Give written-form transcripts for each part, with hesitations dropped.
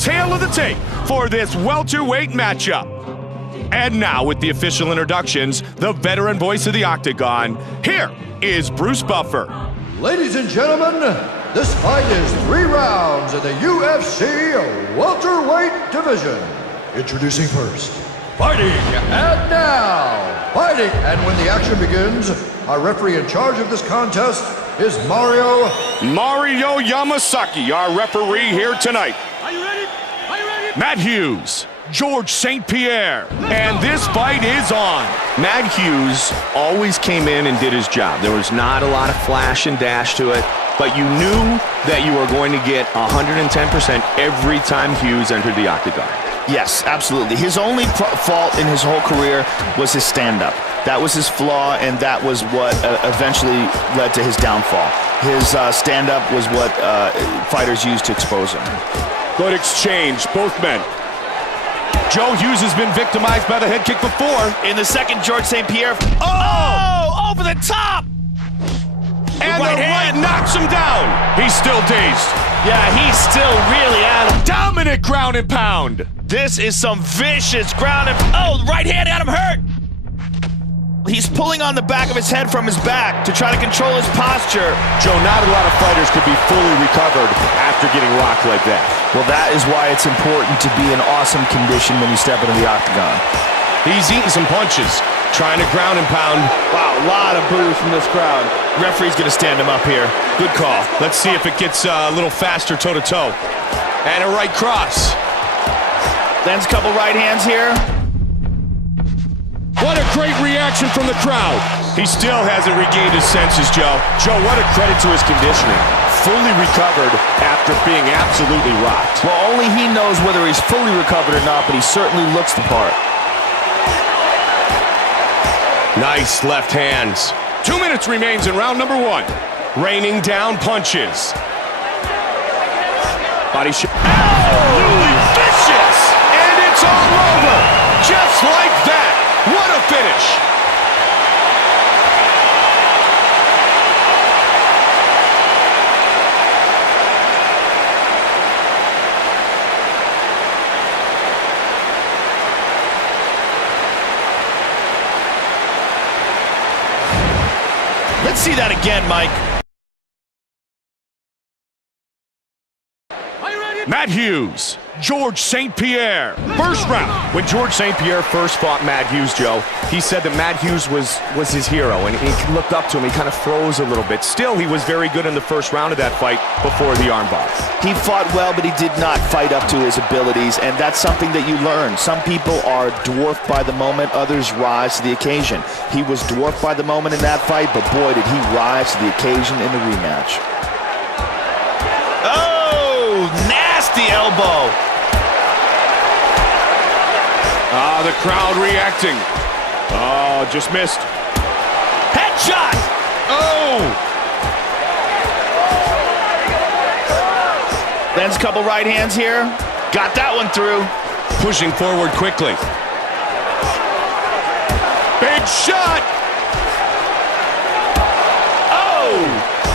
tale of the tape for this welterweight matchup. And now, with the official introductions, the veteran voice of the Octagon, here is Bruce Buffer. Ladies and gentlemen, this fight is 3 rounds in the UFC welterweight division. Introducing first, fighting, and now, fighting. And when the action begins, our referee in charge of this contest is Mario Yamasaki, our referee here tonight. Are you ready? Are you ready? Matt Hughes, George St. Pierre, and this fight is on. Matt Hughes always came in and did his job. There was not a lot of flash and dash to it, but you knew that you were going to get 110% every time Hughes entered the octagon. Yes, absolutely. His only fault in his whole career was his stand-up. That was his flaw, and that was what eventually led to his downfall. His stand-up was what fighters used to expose him. Good exchange, both men. Joe Hughes has been victimized by the head kick before. In the second, George St. Pierre. Oh! Over the top! And the right knocks him down. He's still dazed. Yeah, he's still really at him. Dominant ground and pound. This is some vicious ground and... Oh, right hand got him hurt. He's pulling on the back of his head from his back to try to control his posture. Joe, not a lot of fighters could be fully recovered after getting rocked like that. Well, that is why it's important to be in awesome condition when you step into the octagon. He's eating some punches, trying to ground and pound. Wow, a lot of boos from this crowd. Referee's gonna stand him up here. Good call. Let's see if it gets a little faster toe-to-toe. And a right cross. Lands a couple right hands here. What a great reaction from the crowd. He still hasn't regained his senses, Joe. Joe, what a credit to his conditioning. Fully recovered after being absolutely rocked. Well, only he knows whether he's fully recovered or not, but he certainly looks the part. Nice left hands. 2 minutes remains in round number 1. Raining down punches. Body shot. Absolutely vicious! And it's all over. Just like that. What a finish. Let's see that again, Mike. Are you ready? Matt Hughes, George St. Pierre. First round. When George St. Pierre first fought Matt Hughes, Joe, he said that Matt Hughes was his hero, and he looked up to him. He kind of froze a little bit. Still, he was very good in the first round of that fight before the armbar. He fought well, but he did not fight up to his abilities, and that's something that you learn. Some people are dwarfed by the moment, others rise to the occasion. He was dwarfed by the moment in that fight, but boy, did he rise to the occasion in the rematch. Oh, nasty elbow. Ah, the crowd reacting. Oh, just missed. Headshot! Oh! Lands a couple right hands here. Got that one through. Pushing forward quickly. Big shot! Oh!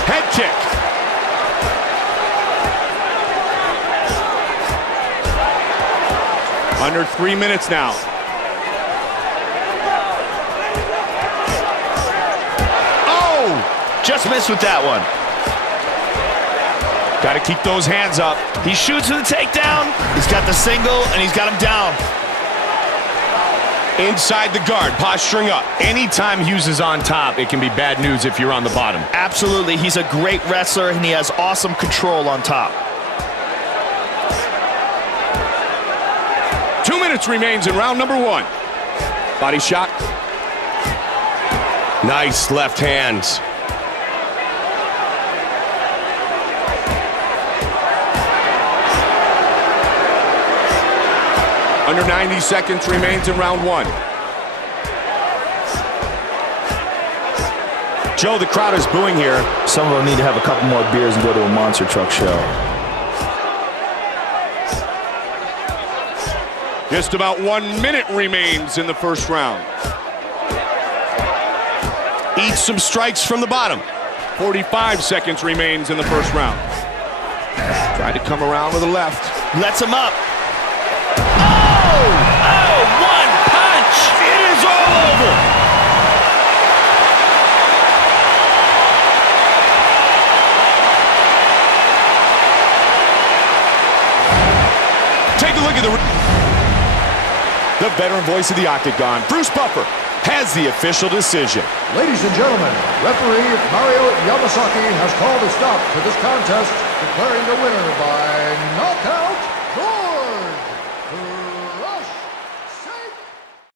Head kick. Under 3 minutes now. Oh! Just missed with that one. Got to keep those hands up. He shoots for the takedown. He's got the single, and he's got him down. Inside the guard, posturing up. Anytime Hughes is on top, it can be bad news if you're on the bottom. Absolutely. He's a great wrestler, and he has awesome control on top. 2 minutes remains in round number 1. Body shot. Nice left hands. Under 90 seconds remains in round 1. Joe, the crowd is booing here. Some of them need to have a couple more beers and go to a monster truck show. Just about 1 minute remains in the first round. Eats some strikes from the bottom. 45 seconds remains in the first round. Tried to come around with a left. Lets him up. Oh, one punch. It is all over. Take a look at the veteran voice of the Octagon, Bruce Buffer, has the official decision. Ladies and gentlemen, referee Mario Yamasaki has called a stop to this contest, declaring the winner by knockout